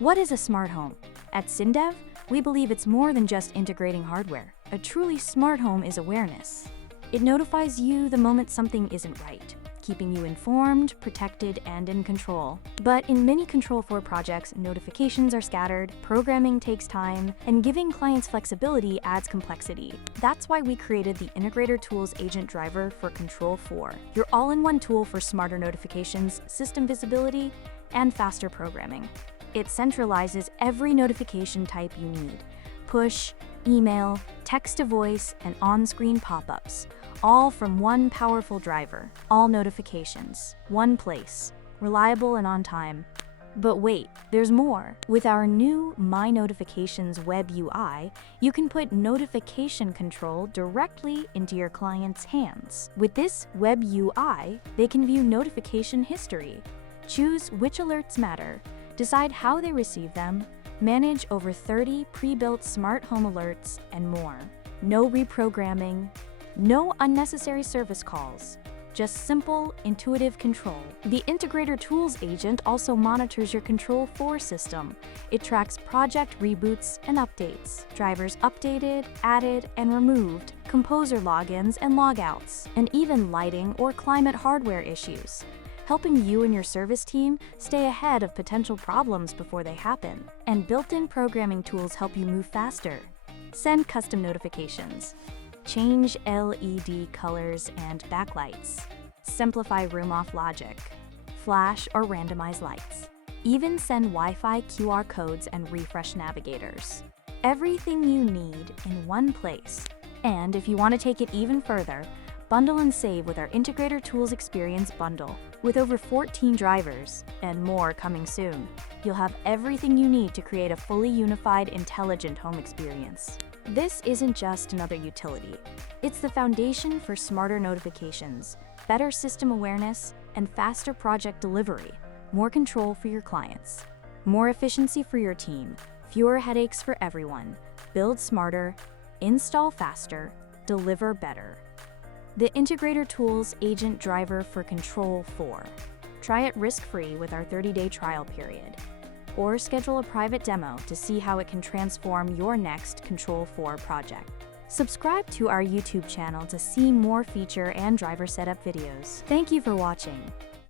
What is a smart home? At Cindev, we believe it's more than just integrating hardware. A truly smart home is awareness. It notifies you the moment something isn't right, keeping you informed, protected, and in control. But in many Control4 projects, notifications are scattered, programming takes time, and giving clients flexibility adds complexity. That's why we created the Integrator Tools Agent driver for Control4, your all-in-one tool for smarter notifications, system visibility, and faster programming. It centralizes every notification type you need: push, email, text-to-voice, and on-screen pop-ups, all from one powerful driver. All notifications, one place, reliable and on time. But wait, there's more. With our new My Notifications web UI, you can put notification control directly into your client's hands. With this web UI, they can view notification history, choose which alerts matter, decide how they receive them, manage over 30 pre-built smart home alerts, and more. No reprogramming, no unnecessary service calls, just simple, intuitive control. The Integrator Tools Agent also monitors your Control4 system. It tracks project reboots and updates, drivers updated, added, and removed, composer logins and logouts, and even lighting or climate hardware issues, helping you and your service team stay ahead of potential problems before they happen. And built-in programming tools help you move faster. Send custom notifications, change LED colors and backlights, simplify room-off logic, flash or randomize lights, even send Wi-Fi QR codes and refresh navigators. Everything you need in one place. And if you want to take it even further, bundle and save with our Integrator Tools Experience Bundle. With over 14 drivers, and more coming soon, you'll have everything you need to create a fully unified, intelligent home experience. This isn't just another utility. It's the foundation for smarter notifications, better system awareness, and faster project delivery. More control for your clients, more efficiency for your team, fewer headaches for everyone. Build smarter, install faster, deliver better. The Integrator Tools Agent driver for Control4. Try it risk-free with our 30-day trial period, or schedule a private demo to see how it can transform your next Control4 project. Subscribe to our YouTube channel to see more feature and driver setup videos. Thank you for watching.